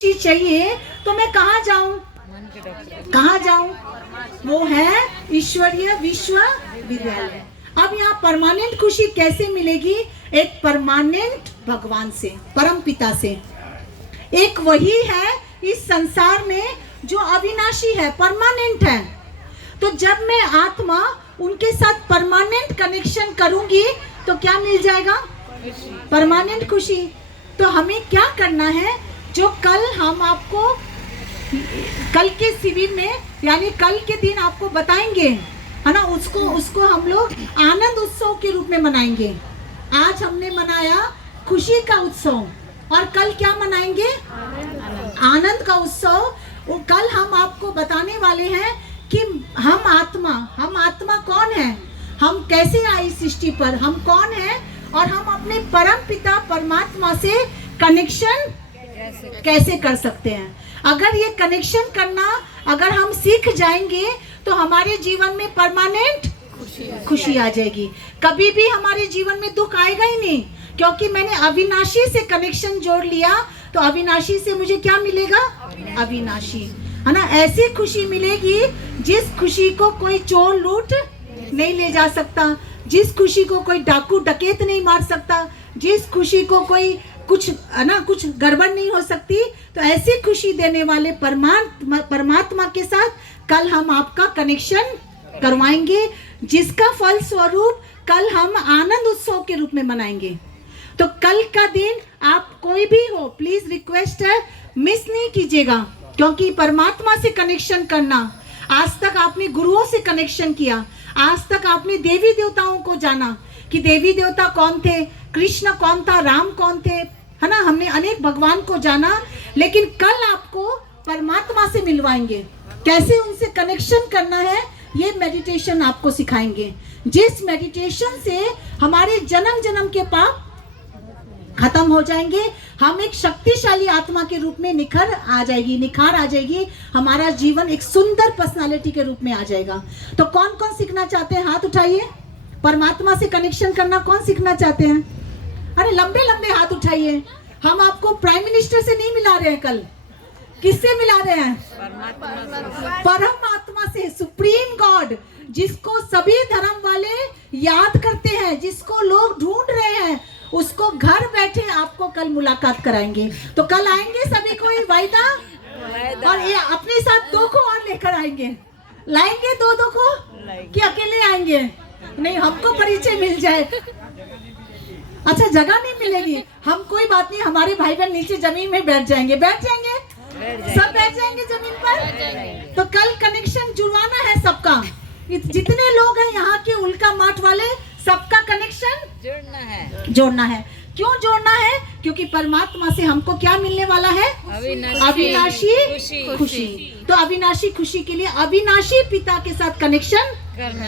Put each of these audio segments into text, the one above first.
चीज चाहिए तो मैं कहाँ जाऊं? कहाँ जाऊं? वो है ईश्वरीय विश्वविद्यालय। अब यहाँ परमानेंट खुशी कैसे मिलेगी? एक परमानेंट भगवान से, परम पिता से। एक वही है इस संसार में जो अविनाशी है, परमानेंट है। तो जब मैं आत्मा उनके साथ परमानेंट कनेक्शन करूंगी तो क्या मिल जाएगा? परमानेंट खुशी। तो हमें क्या करना है? जो कल हम आपको कल के शिविर में यानी कल के दिन आपको बताएंगे, है ना, उसको हम लोग आनंद उत्सव के रूप में मनाएंगे। आज हमने मनाया खुशी का उत्सव और कल क्या मनाएंगे? आनंद का उत्सव। कल हम आपको बताने वाले हैं कि हम आत्मा कौन है, हम कैसे आए इस सृष्टि पर, हम कौन है और हम अपने परम पिता परमात्मा से कनेक्शन कैसे कर सकते हैं। अगर ये कनेक्शन करना अगर हम सीख जाएंगे तो हमारे जीवन में परमानेंट खुशी आ जाएगी। कभी भी हमारे जीवन में दुख आएगा ही नहीं, क्योंकि मैंने अविनाशी से कनेक्शन जोड़ लिया। तो अविनाशी से मुझे क्या मिलेगा? अविनाशी, है ना। ऐसी खुशी मिलेगी जिस खुशी को कोई चोर लूट नहीं ले जा सकता, जिस खुशी को कोई डाकू डकैत नहीं मार सकता, जिस खुशी को कोई कुछ गड़बड़ नहीं हो सकती। तो ऐसी खुशी देने वाले परमात्मा के साथ कल हम आपका कनेक्शन करवाएंगे, जिसका फल स्वरूप कल हम आनंद उत्सव के रूप में मनाएंगे। तो कल का दिन आप कोई भी हो, प्लीज रिक्वेस्ट है, मिस नहीं कीजिएगा, क्योंकि परमात्मा से कनेक्शन करना, आज तक आपने गुरुओं से कनेक्शन किया, आज तक आपने देवी देवताओं को जाना कि देवी देवता कौन थे, कृष्ण कौन था, राम कौन थे, है ना। हमने अनेक भगवान को जाना, लेकिन कल आपको परमात्मा से मिलवाएंगे। कैसे उनसे कनेक्शन करना है ये मेडिटेशन आपको सिखाएंगे, जिस मेडिटेशन से हमारे जन्म जन्म के पाप खत्म हो जाएंगे। हम एक शक्तिशाली आत्मा के रूप में निखार आ जाएगी। हमारा जीवन एक सुंदर पर्सनालिटी के रूप में आ जाएगा। तो कौन कौन सीखना चाहते हैं? हाथ उठाइए। परमात्मा से कनेक्शन करना कौन सीखना चाहते हैं? अरे लंबे लंबे हाथ उठाइए। हम आपको प्राइम मिनिस्टर से नहीं मिला रहे हैं, कल किससे मिला रहे हैं? परमात्मा से, सुप्रीम गॉड, जिसको सभी धर्म वाले याद करते हैं, जिसको लोग ढूंढ रहे हैं, उसको घर बैठे आपको कल मुलाकात कराएंगे। तो कल आएंगे सभी कोई वायदा, और ये अपने साथ 2 को और लेकर आएंगे। लाएंगे 2 को कि अकेले आएंगे? नहीं, हमको परिचय मिल जाए। अच्छा, जगह नहीं मिलेगी, हम कोई बात नहीं, हमारे भाई बहन नीचे जमीन में बैठ जाएंगे सब बैठ जाएंगे जमीन पर। तो कल कनेक्शन जुड़वाना है सबका। जितने लोग हैं यहाँ के उल्का माठ वाले, सबका कनेक्शन जोड़ना है। क्यों जोड़ना है? क्योंकि परमात्मा से हमको क्या मिलने वाला है? अविनाशी खुशी। तो अविनाशी खुशी के लिए अविनाशी पिता के साथ कनेक्शन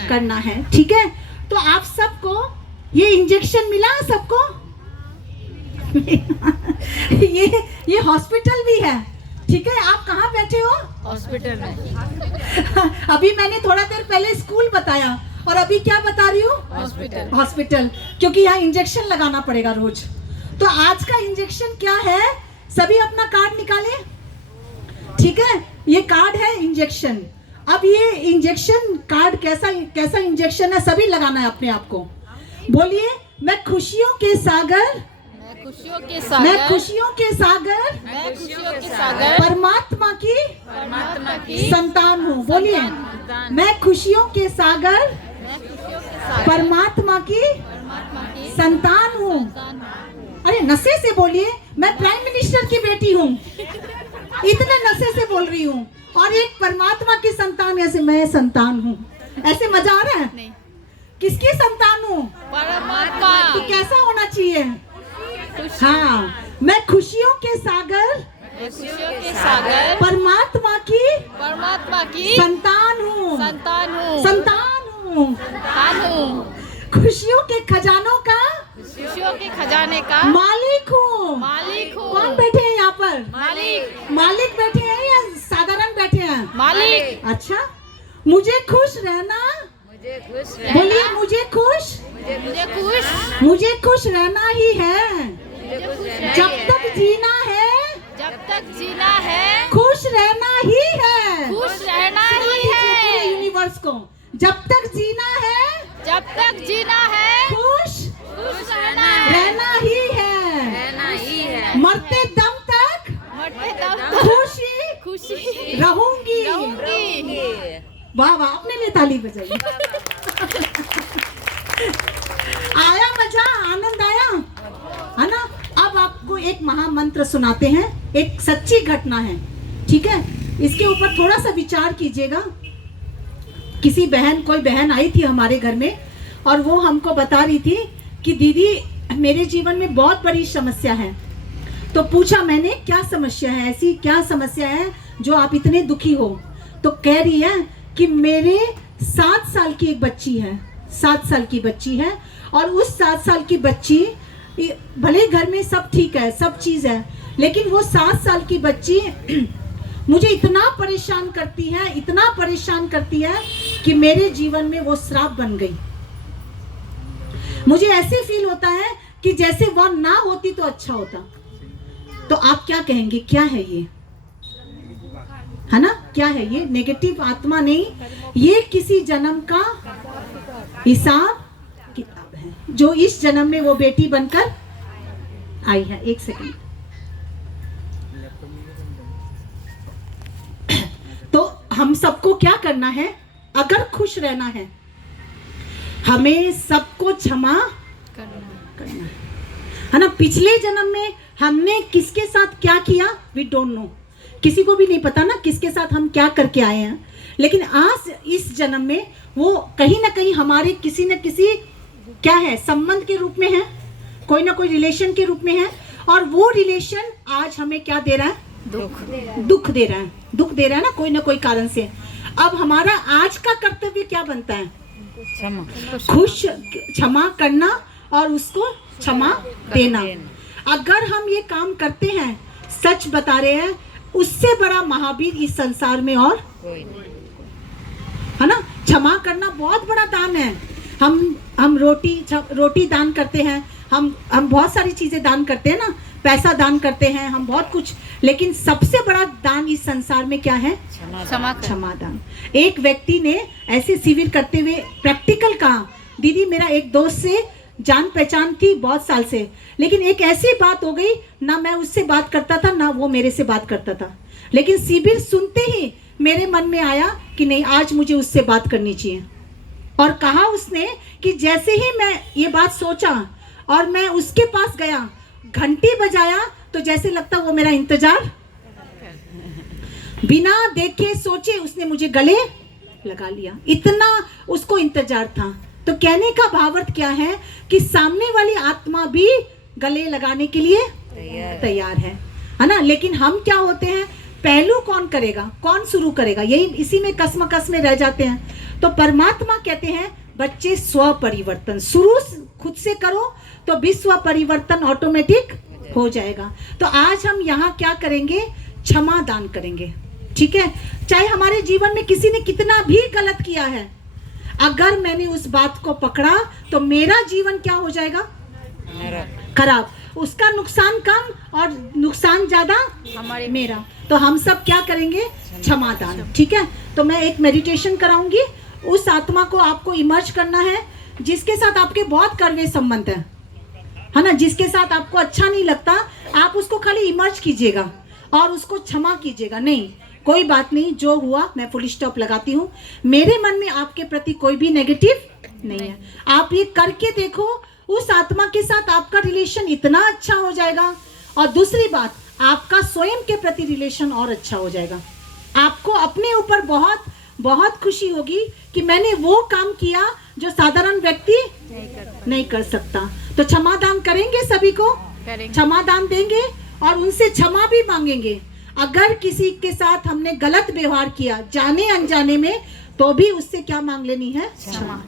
करना है। ठीक है, तो आप सबको ये इंजेक्शन मिला सबको? ये हॉस्पिटल भी है। ठीक है, आप कहाँ बैठे हो? हॉस्पिटल में। अभी मैंने थोड़ा देर पहले स्कूल बताया और अभी क्या बता रही हूँ? हॉस्पिटल, क्योंकि यहाँ इंजेक्शन लगाना पड़ेगा रोज। तो आज का इंजेक्शन क्या है? सभी अपना कार्ड निकाले। ठीक है, ये कार्ड है इंजेक्शन। अब ये इंजेक्शन कार्ड कैसा इंजेक्शन है, सभी लगाना है अपने आप को। बोलिए, मैं खुशियों के सागर, मैं खुशियों के सागर परमात्मा की संतान हूँ। बोलिए, मैं खुशियों के सागर परमात्मा की संतान हूँ। अरे नशे से बोलिए, मैं प्राइम मिनिस्टर की बेटी हूँ, इतने नशे से बोल रही हूँ, और एक परमात्मा की संतान, ऐसे मैं संतान हूँ। ऐसे मजा आ रहा है? नहीं। किसकी संतान हूँ? परमात्मा। तो कैसा होना चाहिए? हाँ, मैं खुशियों के सागर परमात्मा की संतान हूँ। खुशियों के खजाने का मालिक हूँ। कौन बैठे हैं यहाँ पर? मालिक बैठे हैं या साधारण बैठे हैं? मालिक। अच्छा, मुझे खुश रहना, बोलिए, मुझे खुश रहना ही है। जब तक जीना है जब तक जीना है खुश रहना ही है। खुश रहना ही पूरे है। यूनिवर्स को जब तक जीना है जब तक जीना है खुश खुश रहना है। रहना ही है। रहना ही है। मरते दम तक मरते दम तक खुशी खुशी रहूंगी। रहूंगी। वाह वाह, अपने लिए ताली बजाइए। आया मजा, आनंद आया है ना। अब आपको एक महामंत्र सुनाते हैं, एक सच्ची घटना है, ठीक है। इसके ऊपर थोड़ा सा विचार कीजिएगा। कोई बहन आई थी हमारे घर में और वो हमको बता रही थी कि दीदी मेरे जीवन में बहुत बड़ी समस्या है। तो पूछा मैंने, क्या समस्या है, ऐसी क्या समस्या है जो आप इतने दुखी हो। तो कह रही है कि मेरे 7 साल की एक बच्ची है, 7 साल की बच्ची है, और उस 7 साल की बच्ची, भले घर में सब ठीक है, सब चीज़ है, लेकिन वो 7 साल की बच्ची मुझे इतना परेशान करती है, इतना परेशान करती है कि मेरे जीवन में वो श्राप बन गई। मुझे ऐसे फील होता है कि जैसे वह ना होती तो अच्छा होता। तो आप क्या कहेंगे, क्या है ये, है ना, क्या है ये? नेगेटिव आत्मा नहीं, ये किसी जन्म का हिसाब किताब है, जो इस जन्म में वो बेटी बनकर आई है। एक सेकंड। तो हम सबको क्या करना है, अगर खुश रहना है, हमें सबको क्षमा करना है ना। पिछले जन्म में हमने किसके साथ क्या किया, वी डोंट नो, किसी को भी नहीं पता ना किसके साथ हम क्या करके आए हैं। लेकिन आज इस जन्म में वो कहीं ना कहीं हमारे किसी न किसी क्या है, संबंध के रूप में है, कोई ना कोई रिलेशन के रूप में है, और वो रिलेशन आज हमें क्या दे रहा है, दुख दे रहा है ना, कोई ना कोई कारण से। अब हमारा आज का कर्तव्य क्या बनता है, क्षमा करना और उसको क्षमा देना। अगर हम ये काम करते हैं, सच बता रहे हैं, उससे बड़ा महावीर इस संसार में और है ना। क्षमा करना बहुत बड़ा दान है। हम रोटी दान करते हैं, हम बहुत सारी चीजें दान करते हैं ना, पैसा दान करते हैं, हम बहुत कुछ, लेकिन सबसे बड़ा दान इस संसार में क्या है, क्षमा दान। एक व्यक्ति ने ऐसे शिविर करते हुए प्रैक्टिकल कहा, दीदी मेरा एक दोस्त से जान पहचान थी बहुत साल से, लेकिन एक ऐसी बात हो गई, ना मैं उससे बात करता था ना वो मेरे से बात करता था, लेकिन शिविर सुनते ही मेरे मन में आया कि नहीं, आज मुझे उससे बात करनी चाहिए। और कहा उसने कि जैसे ही मैं ये बात सोचा और मैं उसके पास गया, घंटी बजाया, तो जैसे लगता वो मेरा इंतजार, बिना देखे सोचे उसने मुझे गले लगा लिया, इतना उसको इंतजार था। तो कहने का भावार्थ क्या है कि सामने वाली आत्मा भी गले लगाने के लिए तैयार है ना। लेकिन हम क्या होते हैं, पहलू कौन करेगा, कौन शुरू करेगा, यही इसी में कसमकस में रह जाते हैं। तो परमात्मा कहते हैं बच्चे स्व परिवर्तन शुरू खुद से करो तो विश्व परिवर्तन ऑटोमेटिक हो जाएगा। तो आज हम यहाँ क्या करेंगे, क्षमा दान करेंगे, ठीक है। चाहे हमारे जीवन में किसी ने कितना भी गलत किया है, अगर मैंने उस बात को पकड़ा तो मेरा जीवन क्या हो जाएगा, खराब, उसका नुकसान कम और नुकसान ज्यादा हमारे मेरा। तो हम सब क्या करेंगे, क्षमा दान, ठीक है। तो मैं एक मेडिटेशन कराऊंगी, उस आत्मा को आपको इमर्ज करना है जिसके साथ आपके बहुत कड़वे संबंध है ना, जिसके साथ आपको अच्छा नहीं लगता, आप उसको खाली इमर्ज कीजिएगा और उसको क्षमा कीजिएगा। नहीं, कोई बात नहीं, जो हुआ मैं फुल स्टॉप लगाती हूँ, मेरे मन में आपके प्रति कोई भी नेगेटिव नहीं है। आप ये करके देखो, उस आत्मा के साथ आपका रिलेशन इतना अच्छा हो जाएगा, और दूसरी बात, आपका स्वयं के प्रति रिलेशन और अच्छा हो जाएगा। आपको अपने ऊपर बहुत बहुत खुशी होगी कि मैंने वो काम किया जो साधारण व्यक्ति नहीं कर सकता। तो क्षमा दान करेंगे, सभी को क्षमा दान देंगे और उनसे क्षमा भी मांगेंगे। अगर किसी के साथ हमने गलत व्यवहार किया जाने अनजाने में, तो भी उससे क्या मांग लेनी है, क्षमा,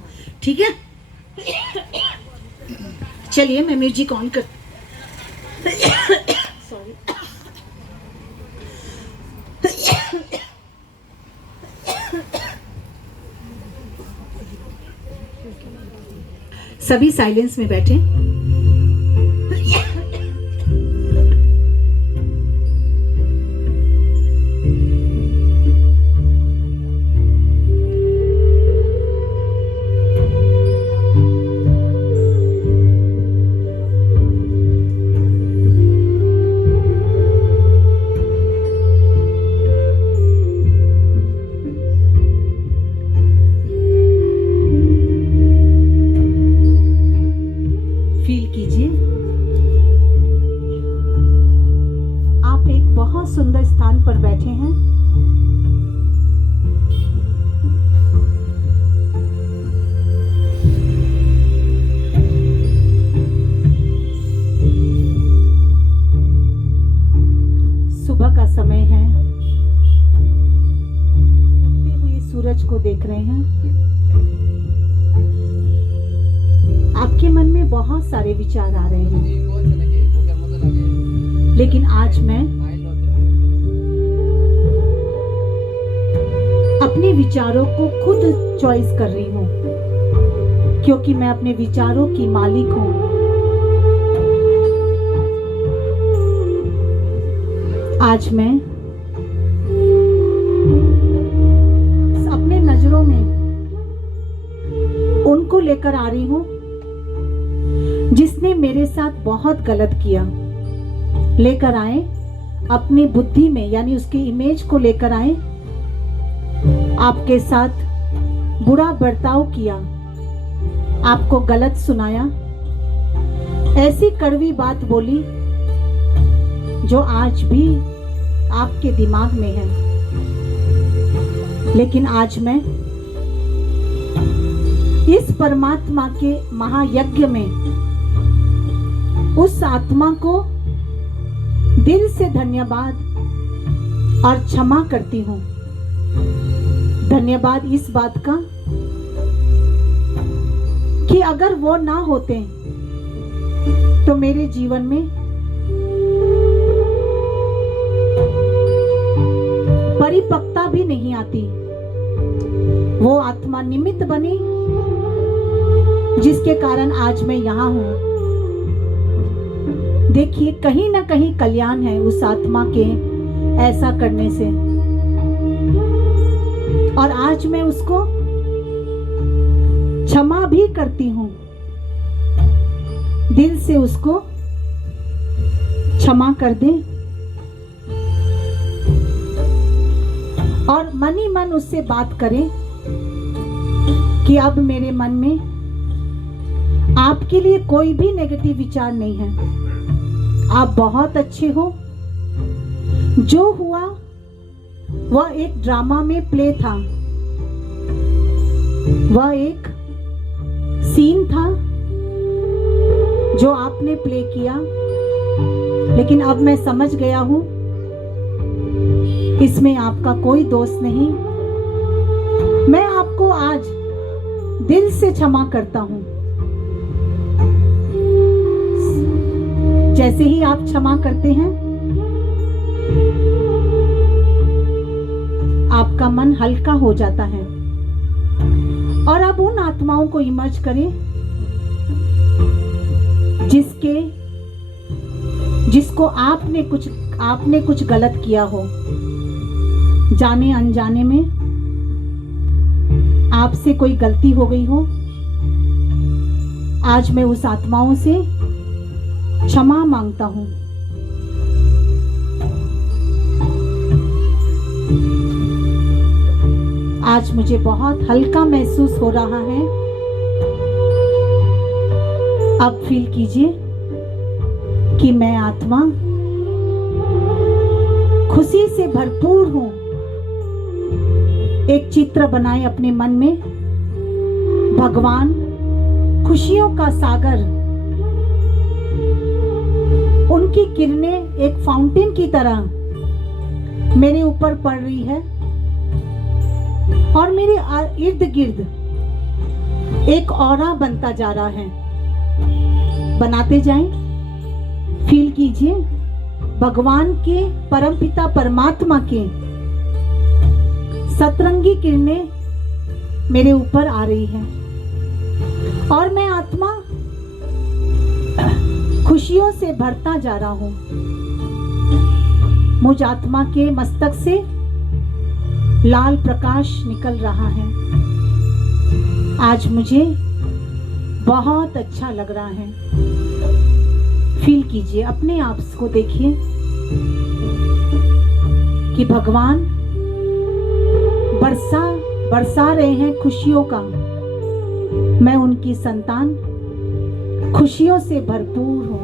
ठीक है। चलिए मैं म्यूजिक ऑन कर सॉरी। सभी साइलेंस में बैठे। बहुत सुंदर स्थान पर बैठे हैं। सुबह का समय है, उगते हुए सूरज को देख रहे हैं। आपके मन में बहुत सारे विचार आ रहे हैं, लेकिन आज मैं अपने विचारों को खुद चॉइस कर रही हूँ, क्योंकि मैं अपने विचारों की मालिक हूँ। आज मैं अपने नजरों में उनको लेकर आ रही हूँ जिसने मेरे साथ बहुत गलत किया। लेकर आए अपनी बुद्धि में, यानी उसके इमेज को लेकर आए, आपके साथ बुरा बर्ताव किया, आपको गलत सुनाया, ऐसी कड़वी बात बोली जो आज भी आपके दिमाग में है। लेकिन आज मैं इस परमात्मा के महायज्ञ में उस आत्मा को दिल से धन्यवाद और क्षमा करती हूँ। धन्यवाद इस बात का कि अगर वो ना होते तो मेरे जीवन में परिपक्वता भी नहीं आती। वो आत्मा निमित्त बनी जिसके कारण आज मैं यहाँ हूँ। देखिए, कहीं ना कहीं कल्याण है उस आत्मा के ऐसा करने से, और आज मैं उसको क्षमा भी करती हूँ। दिल से उसको क्षमा कर दे और मन ही मन उससे बात करें कि अब मेरे मन में आपके लिए कोई भी नेगेटिव विचार नहीं है। आप बहुत अच्छे हो। जो हुआ वह एक ड्रामा में प्ले था, वह एक सीन था जो आपने प्ले किया। लेकिन अब मैं समझ गया हूं, इसमें आपका कोई दोष नहीं। मैं आपको आज दिल से क्षमा करता हूं। जैसे ही आप क्षमा करते हैं, आपका मन हल्का हो जाता है। और अब उन आत्माओं को इमर्ज करें जिसको आपने कुछ गलत किया हो, जाने अनजाने में आपसे कोई गलती हो गई हो। आज मैं उस आत्माओं से क्षमा मांगता हूं। आज मुझे बहुत हल्का महसूस हो रहा है। अब फील कीजिए कि मैं आत्मा खुशी से भरपूर हूं। एक चित्र बनाए अपने मन में, भगवान खुशियों का सागर, उनकी किरणें एक फाउंटेन की तरह मेरे ऊपर पड़ रही है और मेरे इर्द गिर्द एक ऑरा बनता जा रहा है। बनाते जाएं, फील कीजिए भगवान के परमपिता परमात्मा के सतरंगी किरणें मेरे ऊपर आ रही हैं और मैं आत्मा खुशियों से भरता जा रहा हूं। मुझ आत्मा के मस्तक से लाल प्रकाश निकल रहा है। आज मुझे बहुत अच्छा लग रहा है। फील कीजिए, अपने आप को देखिए कि भगवान बरसा रहे हैं खुशियों का। मैं उनकी संतान खुशियों से भरपूर हूं।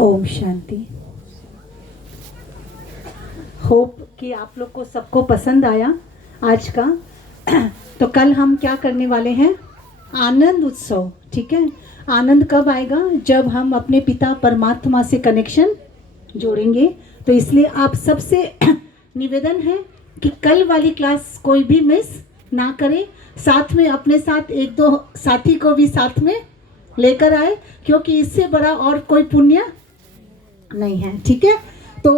ओम शांति। होप कि आप लोग को सबको पसंद आया आज का। तो कल हम क्या करने वाले हैं? आनंद उत्सव। ठीक है, आनंद कब आएगा? जब हम अपने पिता परमात्मा से कनेक्शन जोड़ेंगे। तो इसलिए आप सबसे निवेदन है कि कल वाली क्लास कोई भी मिस ना करें। साथ में अपने साथ एक दो साथी को भी साथ में लेकर आए, क्योंकि इससे बड़ा और कोई पुण्य नहीं है। ठीक है।